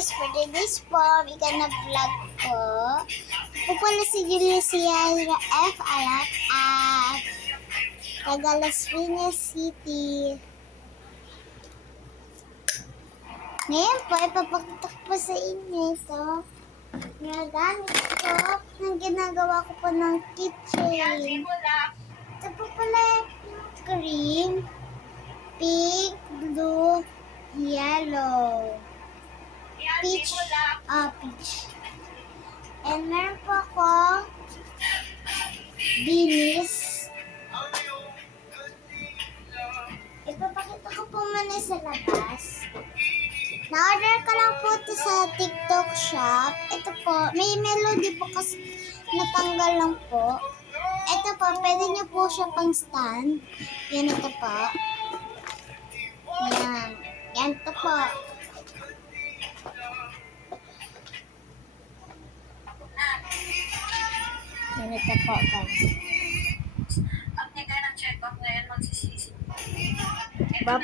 guys, for today's we're na vlog ko. Ito pala si Julissa F. Alak at taga Las Piñas City. Ngayon po, ipapakita ko po sa inyo ito. Nagamit ko ng ginagawa ko po ng kitchen. Ito po pala yung green, pink, blue, yellow. Peach. Peach. And meron po ako binis. Ipapakita ko po muna sa labas. Na-order ko lang po ito sa TikTok shop. Ito po, may melody po kasi natanggal lang po. Ito po, pwede nyo po siya pang stand. Yan ito po. Yan. Yan ito po. Ganito po, guys.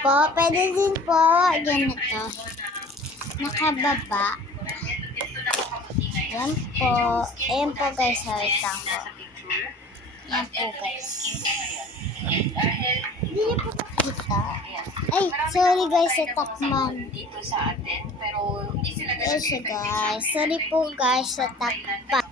Po, pwede din po ganito. Nakababa. Yan po. Ayan po, guys. Wait lang po. Yan po, guys. Hindi niyo po makita. Ay, sorry guys, sa takman. Ayan siya, guys. Sorry po, guys, sa takpan.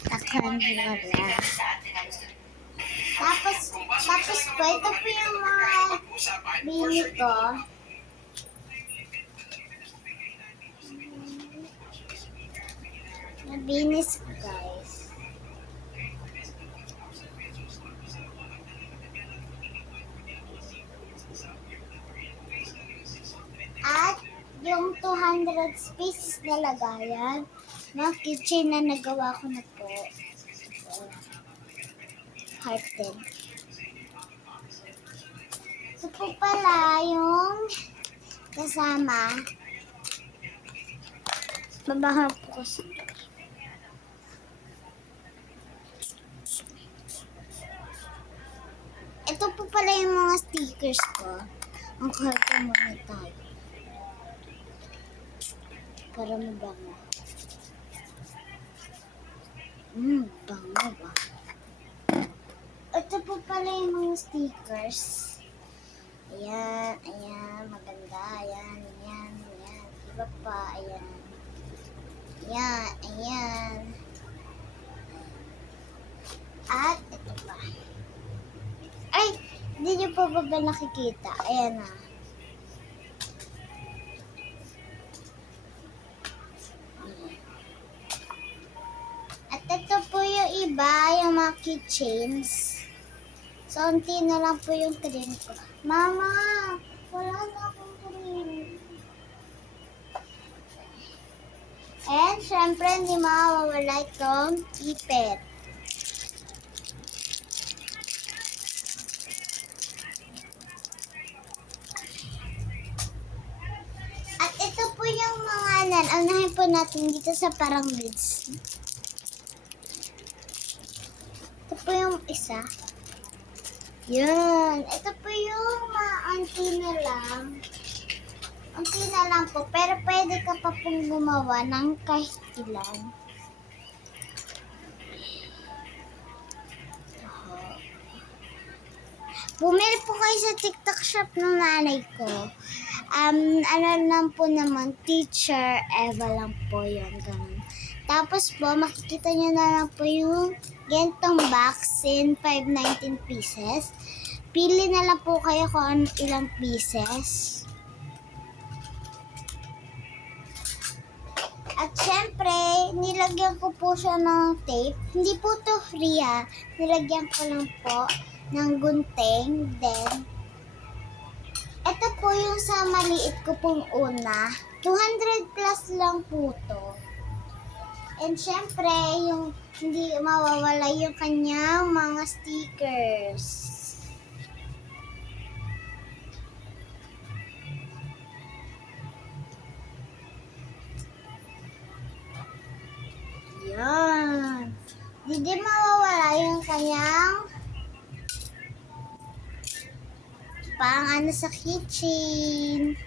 Takpan nila lang. Tapos po, ito po yung mga bini ko. Nabinis ko, guys. At yung 200 pieces na lagayan na kitchen na nagawa ko na po. Hearted. Ito po pala yung kasama. Babahan po kasi. Ito po pala yung mga stickers ko. Ang karto muna tayo. Para mabango. Bango ba? Ito po pala yung mga stickers. Ayan, ayan, maganda. Ayan, ayan, ayan. Iba pa, ayan. Ayan, ayan. At ito pa. Ay, hindi niyo po ba nakikita? Ayan na. At ito po yung iba, yung mga keychains. So, unti na lang po yung cream ko. Mama, wala na akong cream. And, syempre, hindi mawawala itong ipet. At ito po yung mga unahin po natin dito sa parang beads. Ito po yung isa. Yan. Ito po yung unti na lang. Unti na lang po. Pero pwede ka pa pong gumawa ng kahit ilan. Bumili po kayo sa TikTok shop ng nanay ko. Ano lang po naman, Teacher Eva lang po yun. Ganun. Tapos po, makikita nyo na lang po yung gantong box in 519 pieces. Pili na lang po kayo kung ilang pieces. At syempre, nilagyan ko po siya ng tape. Hindi po to free ha. Nilagyan ko lang po ng gunting. Then, ito po yung sa maliit ko pong una. 200 plus lang po to. And syempre, yung hindi mawawala yung kanyang mga stickers. Yan. Hindi mawawala yung kanyang pang sa kitchen.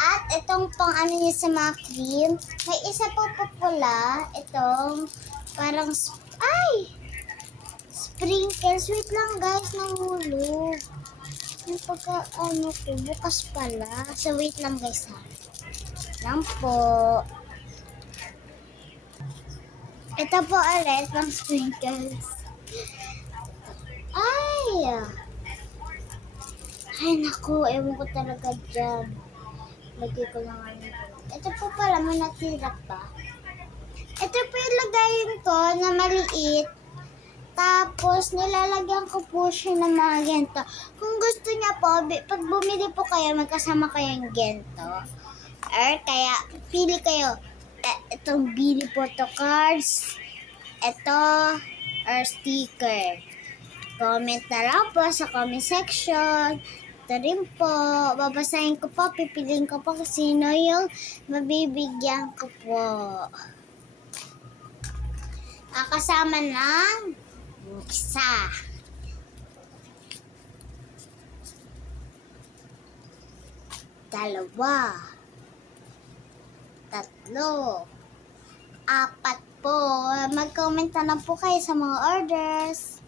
At itong pang ano niya sa mga cream. May isa po pula. Itong parang, ay! Sprinkles. Wait lang guys, nahulog. Yung pagka, ano ko, bukas pala. So, wait lang guys ha. Lang po. Ito po ulit, ng sprinkles. Ay! Ay, naku, ewan ko talaga dyan. Lagay ko lang ano. Ito po pala, may natira pa. Ito po yung lagayin ko na maliit. Tapos, nilalagyan ko po siya ng mga gento. Kung gusto niya po, pag bumili po kayo, magkasama kayong gento. Or kaya, pili kayo. Itong Billy Photo Cards. Ito, or sticker. Comment na lang po sa comment section. Ito rin po, babasahin ko po, pipiliin ko po kung sino yung mabibigyan ko po. Kasama ng isa. Dalawa. Tatlo. Apat po. Mag-comment na lang po kayo sa mga orders.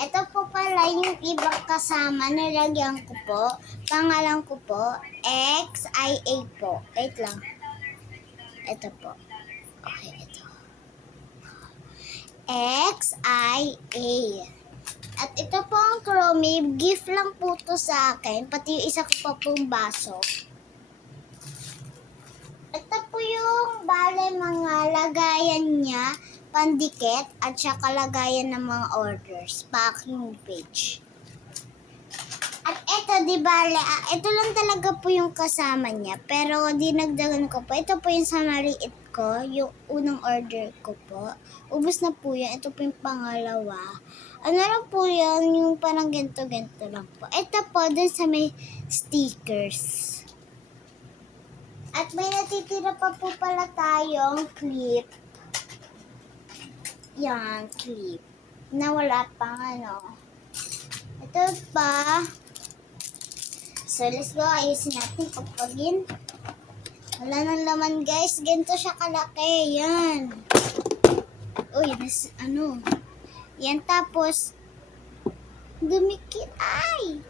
Ito po pala yung ibang kasama. Nilagyan ko po. Pangalan ko po, XIA po. Wait lang. Ito po. Okay, ito. XIA. At ito po ang Chromie. Gift lang po to sa akin. Pati yung isa ko pa pong baso. Ito po yung bale mga lagayan niya. Pandikit at saka lagayan ng mga orders. Packing page. At ito, di bale, ito lang talaga po yung kasama niya. Pero dinagdagan ko po. Ito po yung sa maliit ko. Yung unang order ko po. Ubus na po yan. Ito po yung pangalawa. Ano lang po yan? Yung parang ganito-ganito lang po. Ito po, dun sa may stickers. At may natitira pa po pala tayong clip. Yan, clip. Na wala pang ano. Ito pa. So, let's go. Ayusin natin pagpagin. Wala nang laman, guys. Ganito siya kalaki. Yan. Uy, ano. Yan, tapos, dumikit. Ay!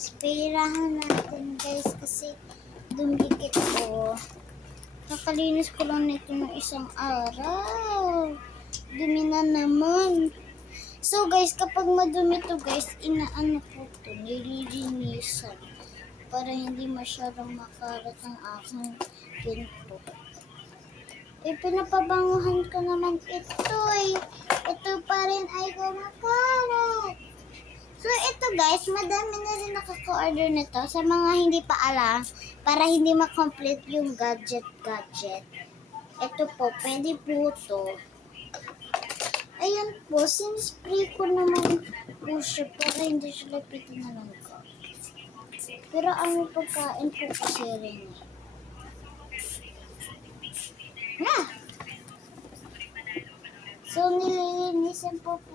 Spirahan natin, guys, kasi dumikit ko. Nakalinis ko lang nito ng isang araw. Dumi na naman. So guys, kapag madumi to guys, inaano ko to, nililinisan. Para hindi masyadong makalat ang aking pinto. Pinapabanguhan ko naman ito eh. Ito pa rin ay kumakalat. So ito guys, madami na rin nakaka-order nito. Sa mga hindi pa alam, para hindi ma-complete yung gadget. Ito po, pwede po to. Ayan po, sinispray ko naman po siya para hindi siya lapitin na lang ko. Pero ang pagkain po kasi rin. So nililinisan po ako.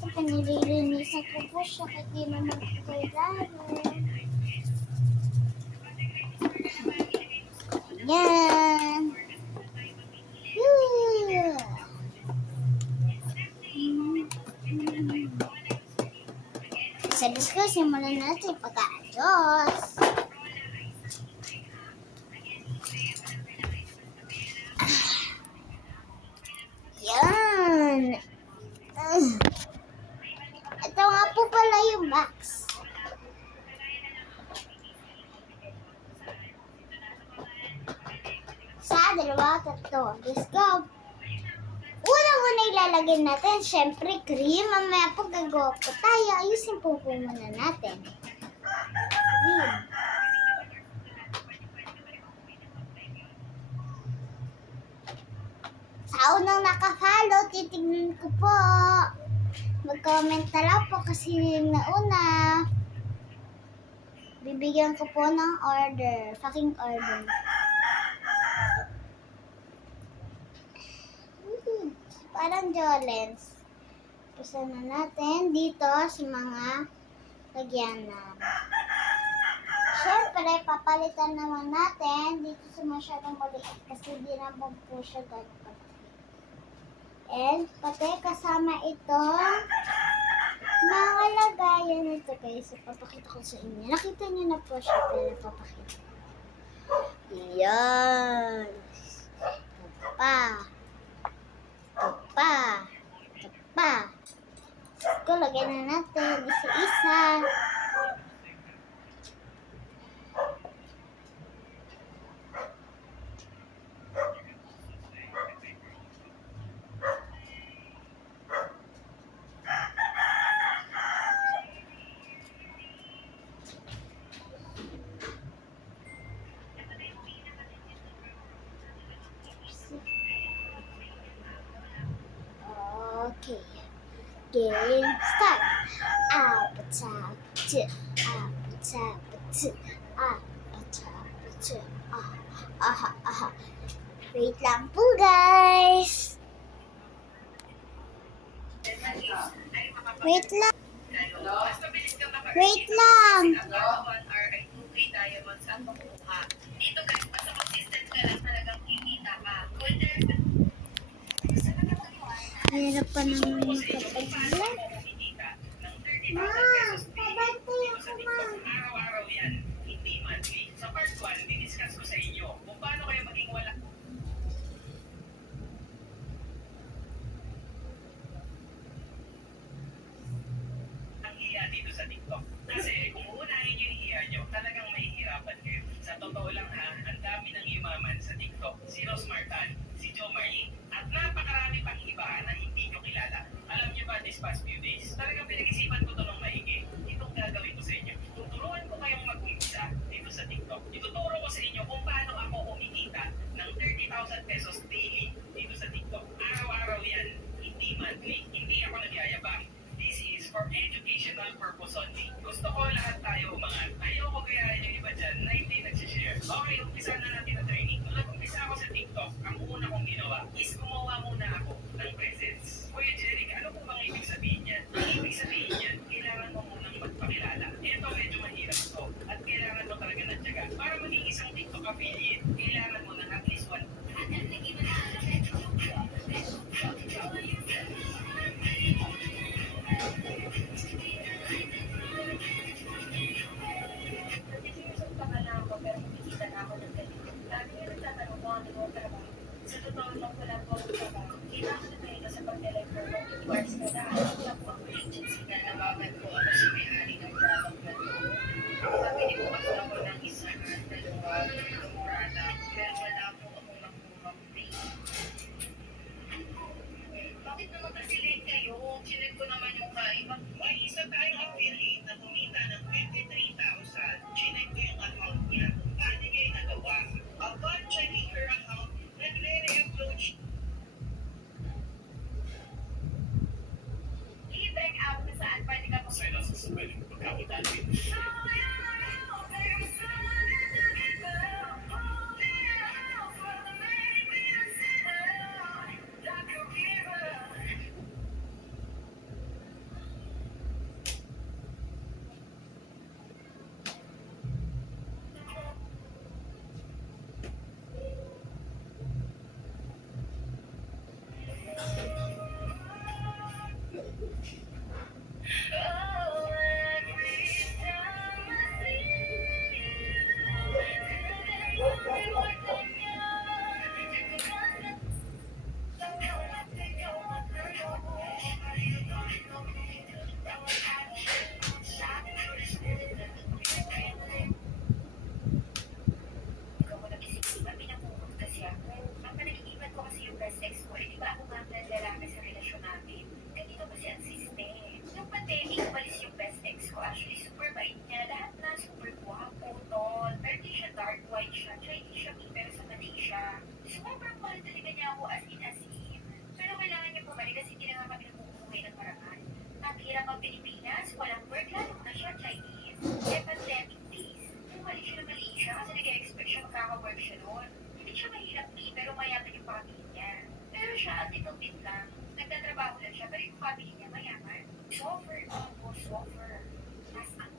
So nililinisan ko po siya kahit di naman po kailangan. Ayan. Sa discuss, simulan natin pag-aayos. Yan. Ito nga po pala yung box. Sa dalawa, tatlo. Let's go. Unang-una ilalagay natin, syempre, cream. Mamaya po gagawa po tayo. Ayusin po muna natin. Cream. Sa unang nakafollow, titignan ko po. Mag-comment na lang po kasi yung nauna. Bibigyan ko po ng order. Fucking order. Parang Jolens. Pasa na natin dito sa mga lagyan ng syempre, papalitan naman natin dito sa masyadong maliit kasi di naman po siya ganun. And pati kasama itong mga lagayan nito guys. So, papakita ko sa inyo. Nakita niyo na po siya pero papakita. Yan. Ito pa. Ito pa. Ito pa. So, lagyan na natin isa-isa. Okay. Game start. Apatapatu. Apatapatu. Apatapatu. Aha, aha. Wait lang po guys. Wait lang. Wait lang. Dito guys, basta consistent ka lang talagang kikita ka. Hirap pa naman makapagla. Ma, pabantay ako ma. Araw-araw yan, hindi monthly. Sa part 1, diniscuss ko sa inyo kung paano kayo maging wala ang hiya dito sa TikTok. Kasi kung uunahin yung hiya nyo, talagang mahihirapan kayo. Sa totoo lang ha, ang dami ng yumaman sa TikTok. Si Rose Martan, si Jo Marie, at napakarami pang iba na hindi nyo kilala. Alam nyo ba this past few days, talagang pinag-isipan ko to ng maigi. Itong gagawin ko sa inyo. Tuturuan ko kayong mag-umpisa dito sa TikTok. Ituturo ko sa inyo kung paano ako kumikita ng 30,000 pesos daily dito sa TikTok. Araw-araw yan, hindi monthly. Hindi ako nagyayabang. This is for educational purpose only. Gusto ko lahat tayo umangat. Ayoko gayahin yung iba dyan na hindi nagsishare. Okay, umpisa na natin ang training. Nung nag-umpisa ako sa TikTok, ang una kong ginawa is gumawa muna ako ng presence. Kuya Jeric, ano po bang ibig sabihin yan? Ang ibig sabihin yan, kailangan mo munang magpakilala. Ito medyo mahirap to. At kailangan mo talaga ng tiyaga. Para maging isang TikTok affiliate, kailangan mo ng at least one. Sa totoo lang wala po akong trabaho. Kita ko na kayo sa pag-live for 2 hours na dahil wala po ako agency na nababan ko ako si may-ari ng product na to. Pabili po ako ng isa, dalawa, tatlong product, pero wala po akong nakuha free. Bakit naman kasi late kayo? Chinek ko naman yung kaiba. May isa tayong affiliate na kumita ng 23,000. Chinek ko yung account niya. Paano niya yung nagawa? Upon checking her account, nagre-re-upload siya. I-check out na saan pwede ka masaya sa sabihin ng pagkakitaan din. Hirap ang Pilipinas, walang work, lalo na siya Chinese. Eh, pandemic days, bumalik siya ng Malaysia kasi nag-expect siya makaka-work siya noon. Hindi siya mahirap pero mayaman yung family niya. Pero siya, at little bit lang. Nagtatrabaho lang siya, pero yung family niya mayaman. Suffer, suffer. Mas ang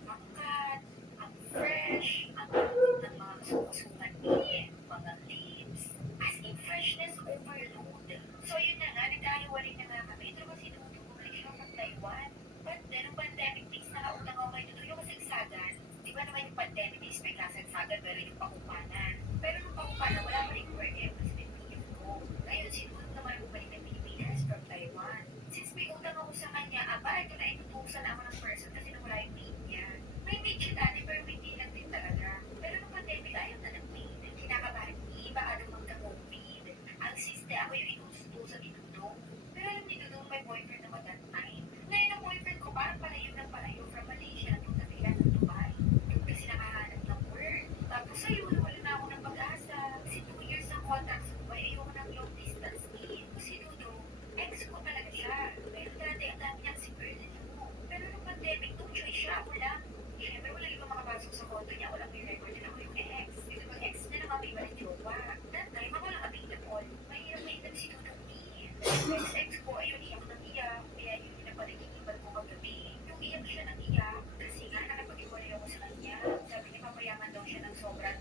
is may kasagsagan pero yung pakupanan. Pero nung pakupanan, wala pa rin work eh, kasi may PF ko. Ngayon, sinunod naman bumalik ng Pilipinas from Taiwan. Since may utang ako sa kanya, ito na inutusan ako ng person kasi nawala yung paid niya. May paid siya dati pero may paid lang din talaga. Pero nung pandemic, ayaw na ng paid. Kinakabahan niya, baka daw magka-COVID. Ang siste, ako yung inutusan ni Dudong. Pero alam ni Dudong may boyfriend naman that time. Ngayon ang boyfriend ko parang palayo ng palayo from Malaysia to Manila to Dubai. Doon kasi nakahanap ng work. Tapos ayun, wala na ako ng pag-asa. Kasi 2 years ang contract sa Dubai, ayoko ng long distance eh. Si Dudong, ex ko talaga siya. Pero dati ang dami niyang security mo. Pero nung pandemic, no choice siya, ako lang. Siyempre wala ibang makapasok sa kondo niya, walang may record din ako yung ex. Kasi pag ex niya naman may balik jowa. That time, ako lang available. Mahirap si Dudong eh. Ex ko, ayun, iyak ng iyak. Kaya yun yung napaligigiban ko kagabi. Yung iyak siya ng iyak. Kasi nga, nakapag-iwalay ako sa kanya. Sabi niya, papayaman daw siya ng sobrang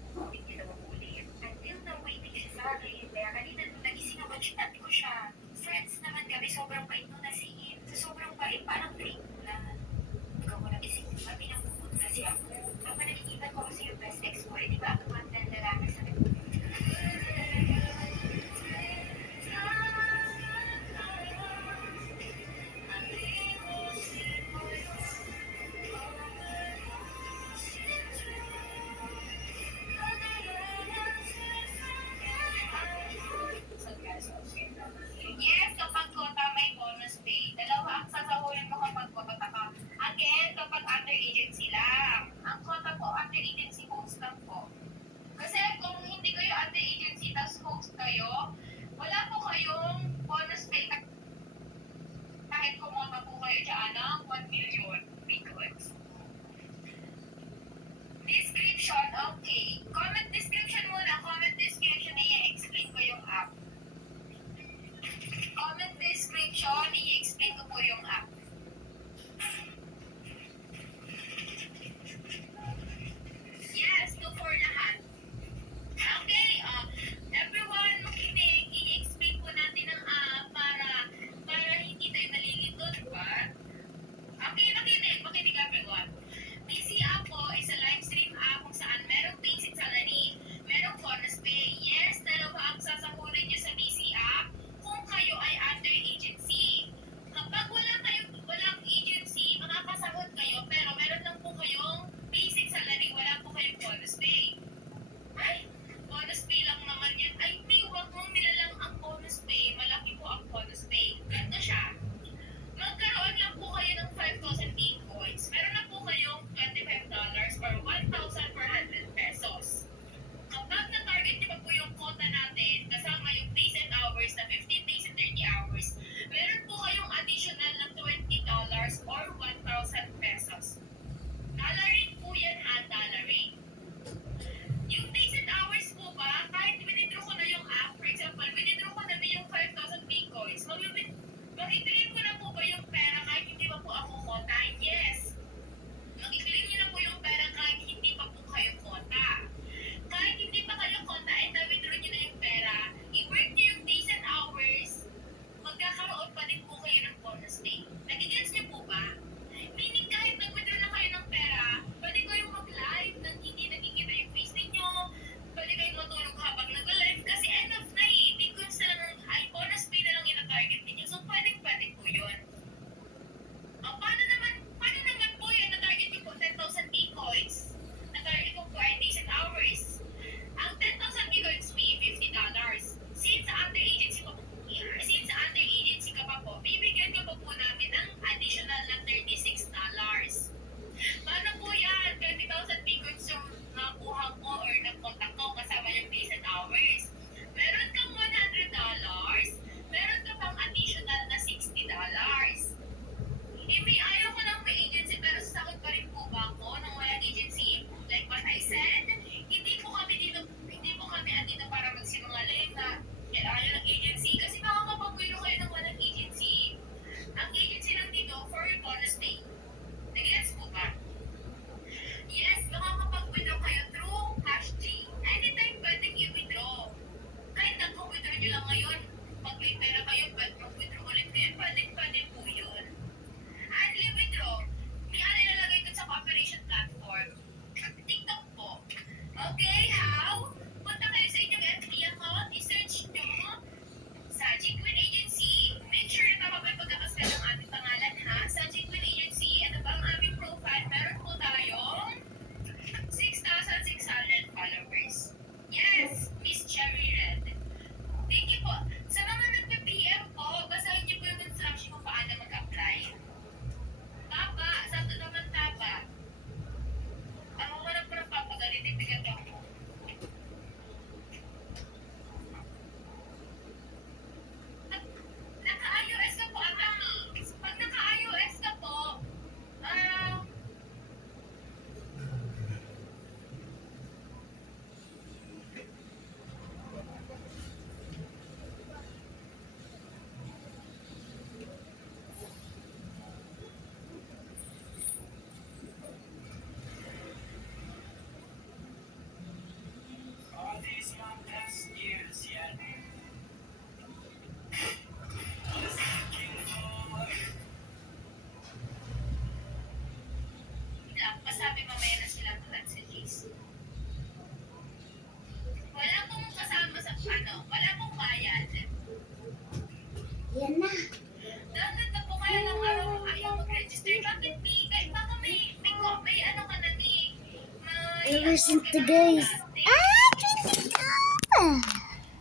Listen to guys. Ah, twisted ka!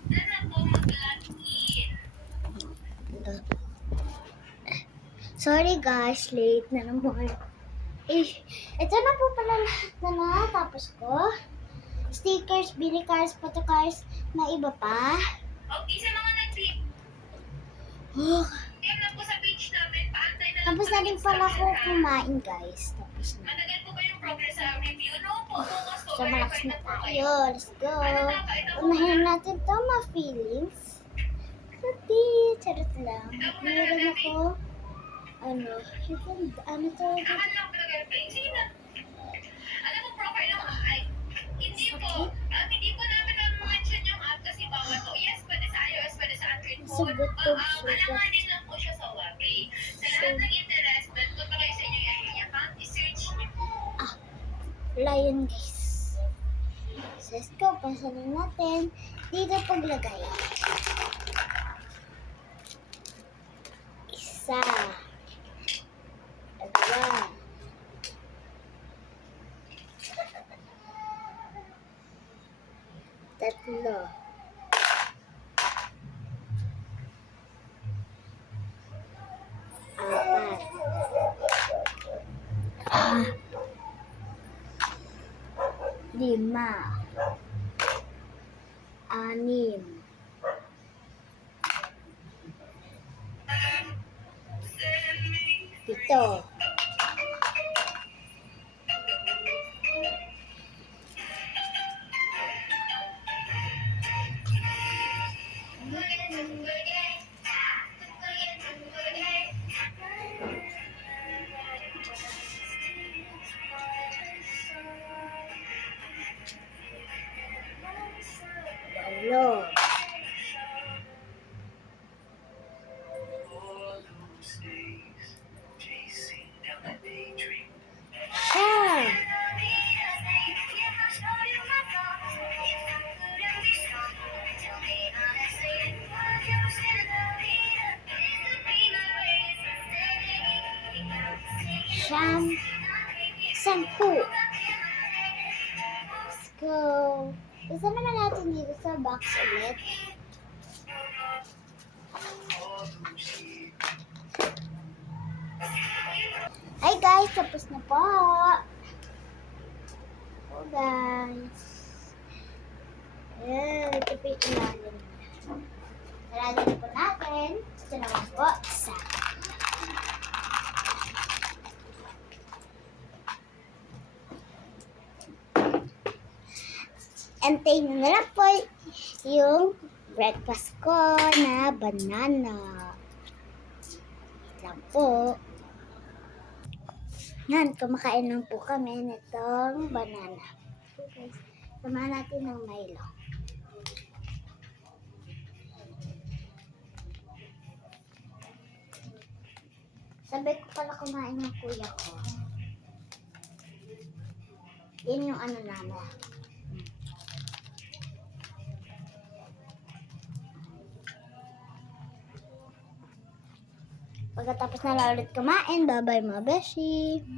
Anak ko, mag-log in. Sorry guys, late na naman. Eh, ito na po pala lahat na natapos ko. Stickers, Billy cards, photo cards, na iba pa. Okay, sa mga nag-tip, Oh, PM lang po sa page namin. Paantay na lang tapos po na ng rin pala ko instruction, ha? kumain guys. Tapos na. Matagal po ba yung progress sa review? No po, bukas po So, malakas verify na na po tayo. kayo. Let's go. Ano na ba? Ito po Unahin na. natin to, mga feelings. Kasi, charot lang. Meron ako, ano to? Akan lang pinag-airplane. Sige na. Alam mo, profile ng ay, hindi po. Hindi po namin na-mention yung app kasi bawal po. Yes, pwede sa iOS, pwede sa Android phone. Sugot to, sugot. Alanganin lang po siya sa Huawei. Sa lahat ng interest, punta kayo sa inyong FB account, i-search niyo po. Wala yun guys. So, let's go. Pasanin natin. Dito paglagay. Isa. Dalawa. Tatlo. Apat. Lima. Anim. Pito. Walo. All those days, chasing down a daydream. Siyam. Siyam. Sampu. Let's go. Isa naman natin dito sa box ulit. All those years. Hi guys, tapos na po. Oh guys. Ayan, ito po yung ilalim. Ilalim na po natin. Ito naman po, isa. Antayin nyo na lang po yung breakfast ko na banana. Wait lang po. Yan, kumakain lang po kami nitong banana. So guys, samahan natin ng Milo. Sabay ko pala kumain ng kuya ko. Yan yung ano namin. Pagkatapos na lang ulit kumain, bye-bye mga beshi.